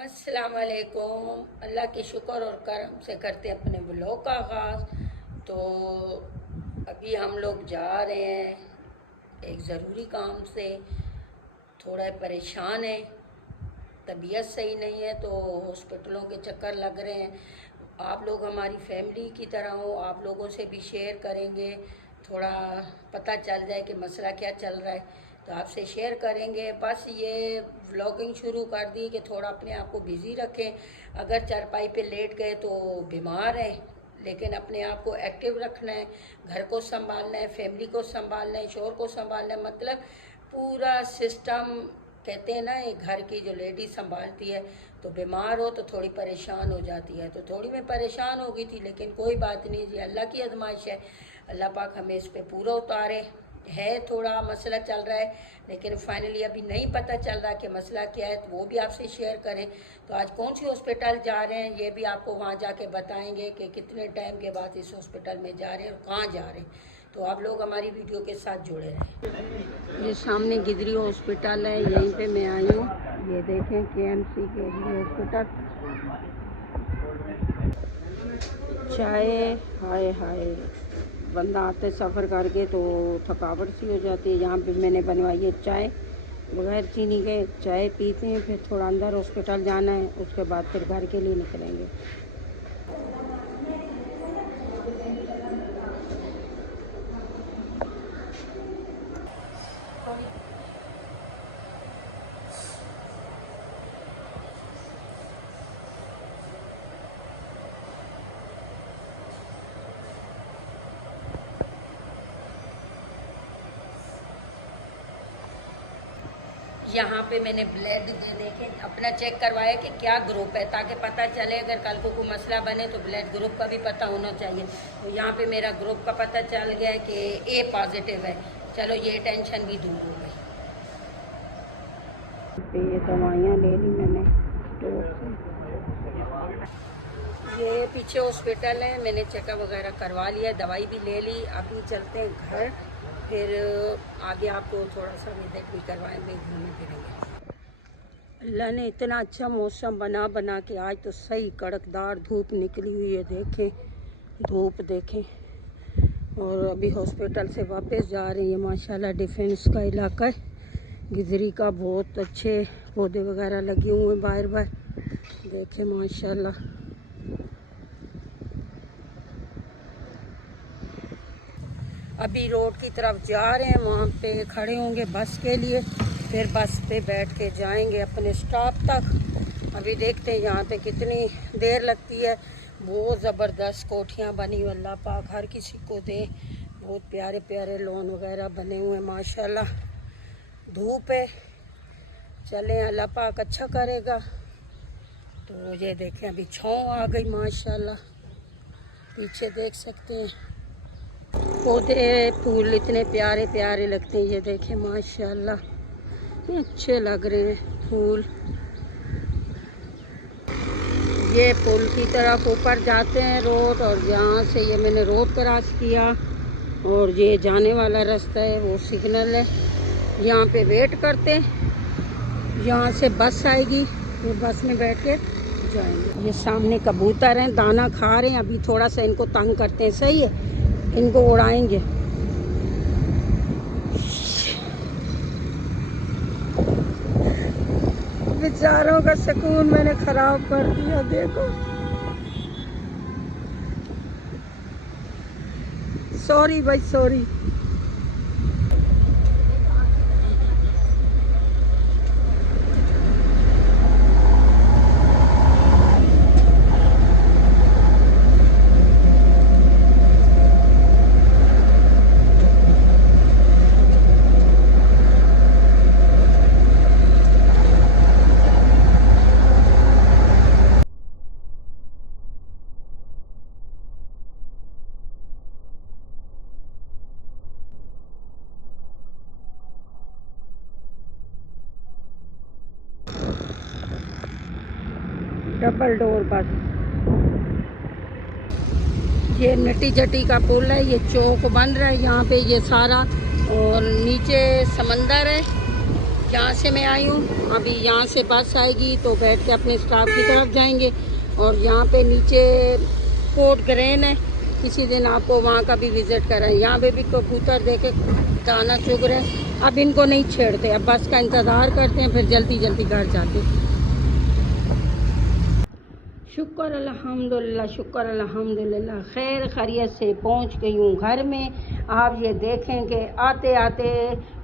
अस्सलाम वालेकुम। अल्लाह के शुक्र और करम से करते अपने व्लॉग का आगाज़। तो अभी हम लोग जा रहे हैं एक ज़रूरी काम से, थोड़ा परेशान है, तबीयत सही नहीं है तो हॉस्पिटलों के चक्कर लग रहे हैं। आप लोग हमारी फैमिली की तरह हो, आप लोगों से भी शेयर करेंगे, थोड़ा पता चल जाए कि मसला क्या चल रहा है तो आपसे शेयर करेंगे। बस ये व्लॉगिंग शुरू कर दी कि थोड़ा अपने आप को बिज़ी रखें। अगर चारपाई पे लेट गए तो बीमार है, लेकिन अपने आप को एक्टिव रखना है, घर को संभालना है, फैमिली को संभालना है, शोहर को संभालना है, मतलब पूरा सिस्टम। कहते हैं ना, एक घर की जो लेडी संभालती है तो बीमार हो तो थोड़ी परेशान हो जाती है, तो थोड़ी मैं परेशान हो गई थी, लेकिन कोई बात नहीं जी, अल्लाह की आजमाइश है। अल्लाह पाक हमें इस पे पूरा उतारे। है थोड़ा मसला चल रहा है, लेकिन फाइनली अभी नहीं पता चल रहा कि मसला क्या है, तो वो भी आपसे शेयर करें। तो आज कौन सी हॉस्पिटल जा रहे हैं ये भी आपको वहाँ जाके बताएंगे कि कितने टाइम के बाद इस हॉस्पिटल में जा रहे हैं और कहाँ जा रहे हैं। तो आप लोग हमारी वीडियो के साथ जुड़े रहें। ये सामने गिदरी हॉस्पिटल है, यहीं पे मैं आई हूँ। ये देखें KMC गिदरी हॉस्पिटल। चाय, हाय हाय, बंदा आते सफ़र करके तो थकावट सी हो जाती है। यहाँ पे मैंने बनवाई है चाय, बगैर चीनी के चाय पीते हैं, फिर थोड़ा अंदर हॉस्पिटल जाना है, उसके बाद फिर घर के लिए निकलेंगे। यहाँ पे मैंने ब्लड देखे अपना चेक करवाया कि क्या ग्रुप है, ताकि पता चले अगर कल को कोई मसला बने तो ब्लड ग्रुप का भी पता होना चाहिए। तो यहाँ पे मेरा ग्रुप का पता चल गया कि A पॉजिटिव है। चलो ये टेंशन भी दूर हो गई। ये दवाइयाँ ले ली मैंने स्टोर से। ये पीछे हॉस्पिटल है, मैंने चेकअप वगैरह करवा लिया, दवाई भी ले ली। अभी चलते हैं घर, फिर आगे आपको थोड़ा सा विजिट भी करवाएंगे, घूमने फिरेंगे। अल्लाह ने इतना अच्छा मौसम बना के आज तो सही कड़कदार धूप निकली हुई है, देखें धूप देखें। और अभी हॉस्पिटल से वापस जा रही है। माशाल्लाह डिफेंस का इलाका है गिदरी का, बहुत अच्छे पौधे वगैरह लगे हुए हैं बाहर देखें माशाल्लाह। अभी रोड की तरफ जा रहे हैं, वहाँ पे खड़े होंगे बस के लिए, फिर बस पे बैठ के जाएंगे अपने स्टॉप तक। अभी देखते हैं यहाँ पे कितनी देर लगती है। बहुत ज़बरदस्त कोठियाँ बनी हुई, अल्लाह पाक हर किसी को दे। बहुत प्यारे प्यारे लॉन वगैरह बने हुए हैं माशाल्लाह। धूप है, चलें अल्लाह पाक अच्छा करेगा। तो ये देखें अभी छाँव आ गई माशाल्लाह, पीछे देख सकते हैं पौधे फूल इतने प्यारे प्यारे लगते हैं। ये देखें माशाल्लाह, अच्छे लग रहे हैं फूल। ये पुल की तरफ ऊपर जाते हैं रोड, और यहाँ से ये मैंने रोड क्रॉस किया और ये जाने वाला रास्ता है, वो सिग्नल है। यहाँ पे वेट करते हैं, यहाँ से बस आएगी, वो बस में बैठ के जाएंगे। ये सामने कबूतर हैं, दाना खा रहे हैं। अभी थोड़ा सा इनको तंग करते हैं, सही है, इनको उड़ाएंगे। बेचारों का सुकून मैंने खराब कर दिया, देखो। सॉरी भाई, सॉरी। डबल डोर बस। ये नटी जटी का पुल है, ये चौक बन रहा है यहाँ पे, ये सारा, और नीचे समंदर है। जहाँ से मैं आई हूँ अभी यहाँ से बस आएगी तो बैठ के अपने स्टाफ की तरफ जाएंगे। और यहाँ पे नीचे फोर्ट ग्रेन है, किसी दिन आपको वहाँ का भी विज़िट कराएं। यहाँ पे भी कबूतर देखे दाना चुग रहे हैं। अब इनको नहीं छेड़ते, अब बस का इंतज़ार करते हैं, फिर जल्दी जल्दी घर जाते हैं। शुक्र अल्हम्दुलिल्लाह, शुक्र अल्हम्दुलिल्लाह, खैर खैरियत से पहुंच गई हूँ घर में। आप ये देखें कि आते आते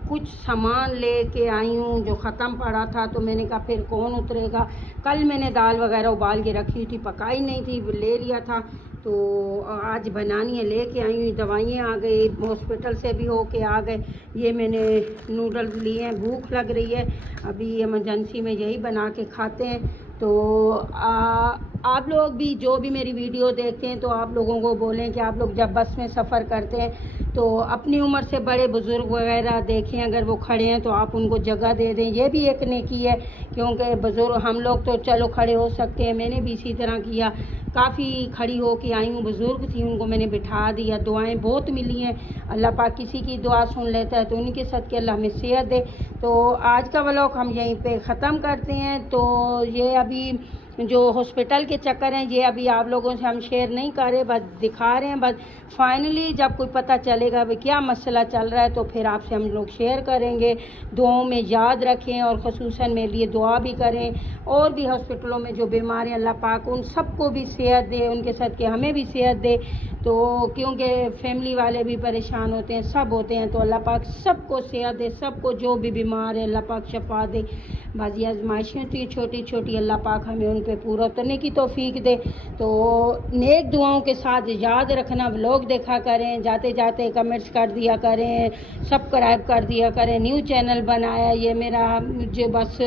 कुछ सामान लेके आई हूँ जो ख़त्म पड़ा था, तो मैंने कहा फिर कौन उतरेगा। कल मैंने दाल वगैरह उबाल के रखी थी, पकाई नहीं थी, ले लिया था, तो आज बनानी है। लेके आई हुई दवाइयाँ आ गई, हॉस्पिटल से भी होके आ गए। ये मैंने नूडल्स लिए हैं, भूख लग रही है, अभी इमरजेंसी में यही बना के खाते हैं। तो आप लोग भी जो भी मेरी वीडियो देखते हैं तो आप लोगों को बोलें कि आप लोग जब बस में सफ़र करते हैं तो अपनी उम्र से बड़े बुज़ुर्ग वगैरह देखें, अगर वो खड़े हैं तो आप उनको जगह दे दें। ये भी एक नेकी है, क्योंकि बुज़ुर्ग हम लोग तो चलो खड़े हो सकते हैं, मैंने भी इसी तरह किया। काफ़ी खड़ी हो के आई हूँ, बुज़ुर्ग थी उनको मैंने बिठा दिया। दुआएं बहुत मिली हैं, अल्लाह पाक किसी की दुआ सुन लेता है, तो उनके सदके अल्लाह हमें सेहत दे। तो आज का व्लॉग हम यहीं पे ख़त्म करते हैं। तो ये अभी जो हॉस्पिटल के चक्कर हैं ये अभी आप लोगों से हम शेयर नहीं कर रहे, बस दिखा रहे हैं। बस फाइनली जब कोई पता चलेगा भाई क्या मसला चल रहा है तो फिर आपसे हम लोग शेयर करेंगे। दुआओं में याद रखें और ख़ुसूसन मेरे लिए दुआ भी करें। और भी हॉस्पिटलों में जो बीमार हैं अल्लाह पाक उन सबको भी सेहत दे, उनके साथ के हमें भी सेहत दे। तो क्योंकि फैमिली वाले भी परेशान होते हैं, सब होते हैं, तो अल्लाह पाक सबको सेहत दे, सबको जो भी बीमार है अल्लाह पाक शफा दे। बाज़ी आजमाइशें थी छोटी छोटी, अल्लाह पाक हमें उन पे पूरा उतरने की तौफीक दे। तो नेक दुआओं के साथ याद रखना, व्लॉग देखा करें, जाते जाते कमेंट्स कर दिया करें, सब्सक्राइब कर दिया करें। न्यू चैनल बनाया ये मेरा, मुझे बस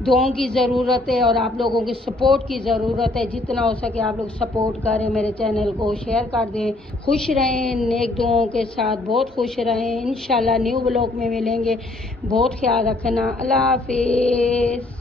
दुआओं की ज़रूरत है और आप लोगों की सपोर्ट की ज़रूरत है। जितना हो सके आप लोग सपोर्ट करें, मेरे चैनल को शेयर कर दें। खुश रहें, नेक दुआओं के साथ बहुत खुश रहें। इंशाल्लाह न्यू व्लॉग में मिलेंगे, बहुत ख्याल रखना। अल्लाह हाफिज़।